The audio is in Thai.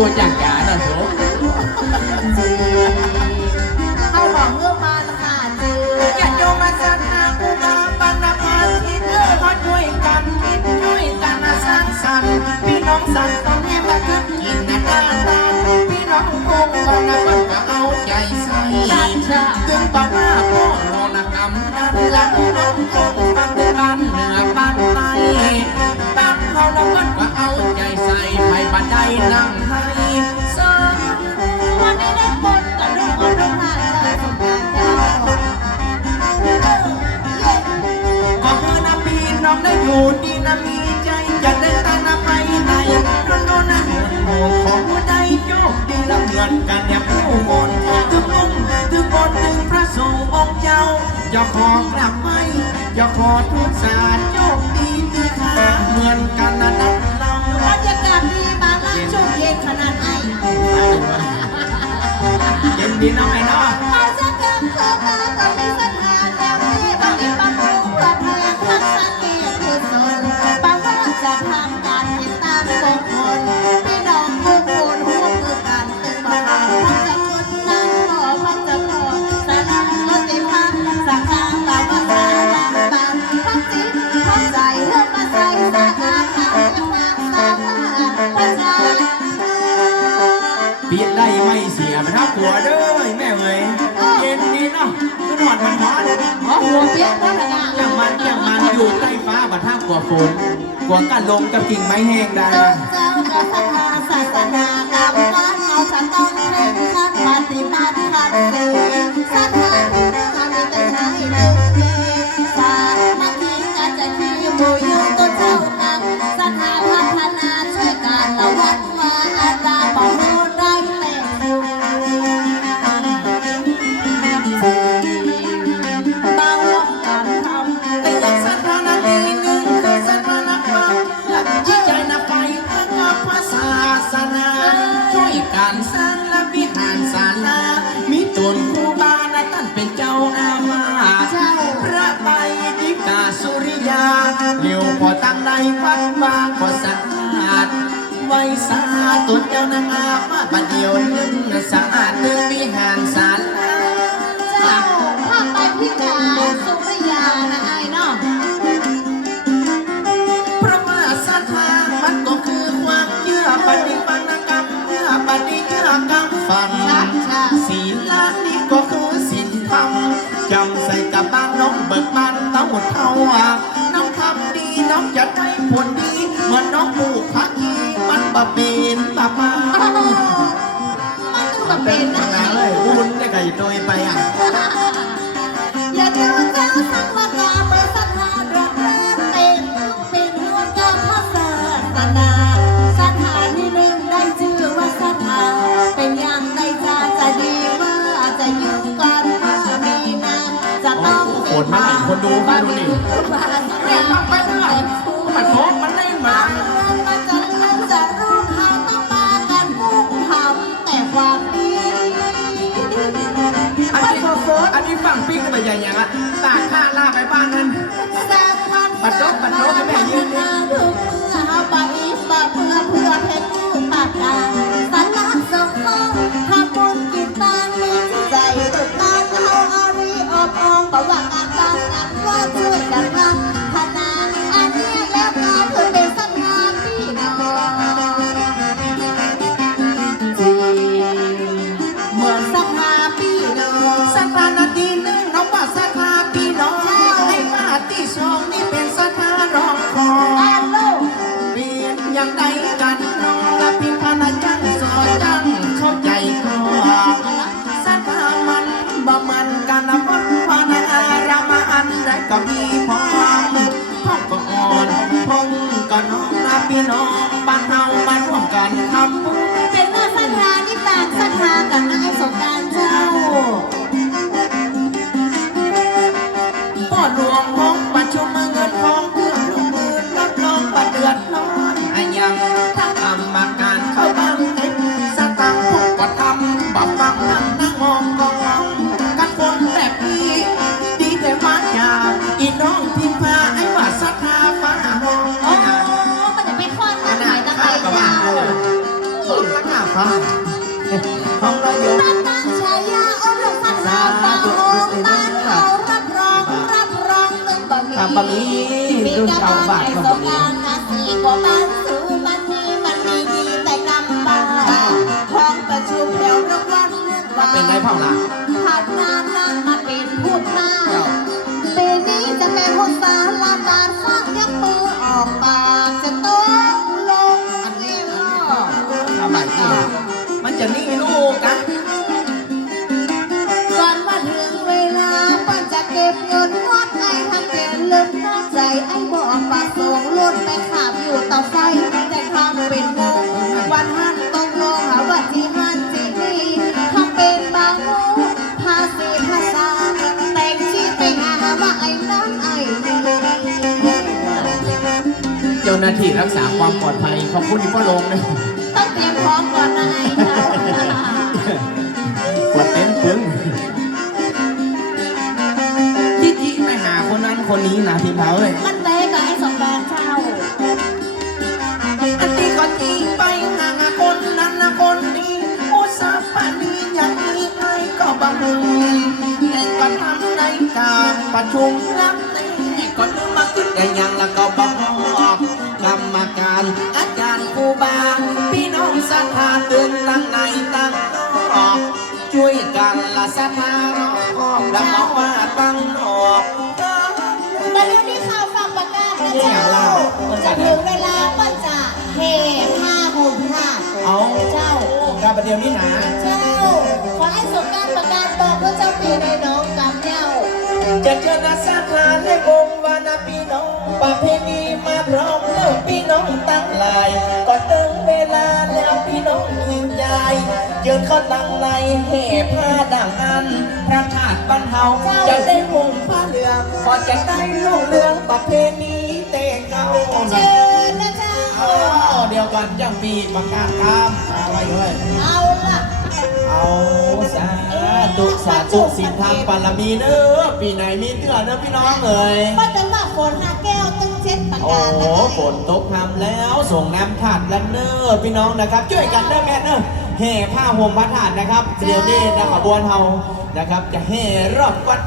ูจากยาน่ะโสเขาบอกเมื่อมาหาจืออย่าโยมมาสัตนากูมาปันามาทิตเออมาช่วยกันคิดช่วยกันนะสร้างสรรค์พี่น้องสัตว์ต้องแยกมาขึ้นกินนะตาตาพี่น้องคงมานะมันก็เอาใจใส่จันชาถึงต่อมาพ่อโลนกรรมนั้นและพี่น้องคงฟังบ้านเหนือบ้นใต้บ้นเขาเราก็เอาใจใส่ไปบันไดนั่ง ดีนะมีใจจะเดินตามนาไปไหนโนนนนะโอ้ของหัวใจโยกดีละเหมือนกันเนี่ยผู้คนถึงนุ่มถึงบนถึงพระสูงองค์เจ้า อย่าขอกลับไปอย่าขอทุกสารโยกดีมีค่าเหมือนกันนะนัดเราบรรยากาศดีบางร้าช่วงเย็นขนาดไหนเย็นดีน้องไอ้น้อ เปลี่ยนได้ไม่เสียมันทักหัวเด้อแม่เอ้ยเย็นดีเนาะก็นอนมันหอนอ๋อหัวเปียกก็ระดับอย่างมันอย่างมันอยู่ใต้ฟ้าบัดท่ากว่าฝนกว่ากันลมกับกิ่งไม้แห้งได้เจ้าเจ้ากับศรัทธาศาสนากรรมวัดเอาฉันต้องเร่งคัดปฏิบัติขัดสืบศรัทธาที่เรื่องมีแต่ใช้นึ่งทีสามัคคีกันจะขี้หมู่อยู่ ไปดิกาสุริยาเลี้ยวพอตั้งในวัดมางพอสะอาดไว้สาตุนเจ้านางอามาบัดเดียวนึงสะอาดนึงวิหารศาลาเจ้า จำใส่กับบ้านน้องเบิกบานทั้งหมดเท่าอะน้องทำดีน้องจะได้ผลดี เหมือนน้องปลูกผักชีมันบะเป็นบะมามันต้องมาเป็นนะนะเลยบุญเนี่ยไก่โดยไปอะ เป็นบาเรียกไปเรื่อยมันโคตรมันได้มามันจะเริ่มจะรู้เขาต้อมากันมุ่งทำแต่ความดีอันนี้อันนี้ฝั่งปิ้งกันไปใหญ่ยังอะตากข้าล่าไปบ้านนั้นแซ่บมันบัดดกบัดดกให้แม่ยืนดิทุกเมื่อเอาไปบาเพื่อเพื่อเพชรปากกา กันนับ ฟ้าของเราอยู่ตั้งตั้งฉายาโอ้ลูกพันหาฟ้าโฮมบ้านเขารับรองรับรองตึงบะหมี่ทำบะหมี่มีรุ่นกระเก่าบาบาทไอ้ก็สบะงหมี่การนาสีกว่าบ้านสูมันมีมันมีดีแต่กำบ้าห้องประชุมเดี๋ยวรางวัลเรื่องมาเป็นไรพ่อล่ะผ่านงานนั่งมาเป็นพูดมาก ส่งรถไปขับอยู่ต่าไฟแต่ความเป็นงงวันหันตรงลงหาว่าที่หันที่นี่ทำเป็นบางงูภาษีภาษาแต่งชีไปหาว่าไอ้นั่นไอ้นี่เจ้าหน้าที่รักษาความปลอดภัยขอบคุณที่พ่อลงเลยต้องเตรียมพร้อมก่อนนะไอ้เจ้าปวดเต้นปึ้งที่จิไปหาคนนั้นคนนี้นะพี่เผาเลยมัน ก็บังเอิญแต่ก็ทำในกาประชุมรับแต่ก็ลืมมาคิดแต่ยังแล้วก็บอกกรรมการอาจารย์ครูบาพี่น้องศรัทธาตึงตั้งในตั้งนอกช่วยกันละศรัทธารอบแล้วมาว่าตั้งนอกมาเรื่องนี้ข่าวฝากประกาศนะเจ้าเราจะถึงเวลาป้นจะเฮผ้าห่มผ้าเอาเจ้าการประเดี๋ยวนี้หาเจ้า ขอให้สงกรารประกาศบอกว่าเจ้าปีในน้องกับเจ้าจะเจอนาสาธาในวงวานาพี่น้องประเพณีมาพร้อมเลิกพี่น้องตั้งหลายก็ถึงเวลาแล้วพี่น้องยิ่งใหญ่เยืนเข้าตั้งในเหผ้าดังอันพระธาตุบ้านเฮาจะได้วงผ้าเหลืองก็จะได้ลูกเรืองประเพณีเตะเก่าเชิญนะเจ้าเอาเดียวกันยังมีประกาศตามมาไว้เลยเอาล่ะ เอาสาธุสาธุสินทางปารมีเนอะปีไหนมีเตือนเนอะพี่น้องเอ่ยป้าจะมาฝนหาแก้วตึงเช็ดประโอ้กาศโหนะฝนตกทำแล้วส่งน้ำถาดแล้วเนอะพี่น้องนะครับ ช่วยกันเนอะแม่เนอะแห่ผ้าห่มพระธาตุนะครับ เดี๋ยวนี้นะขบวนเฮานะครับ จะแห่รอบวัด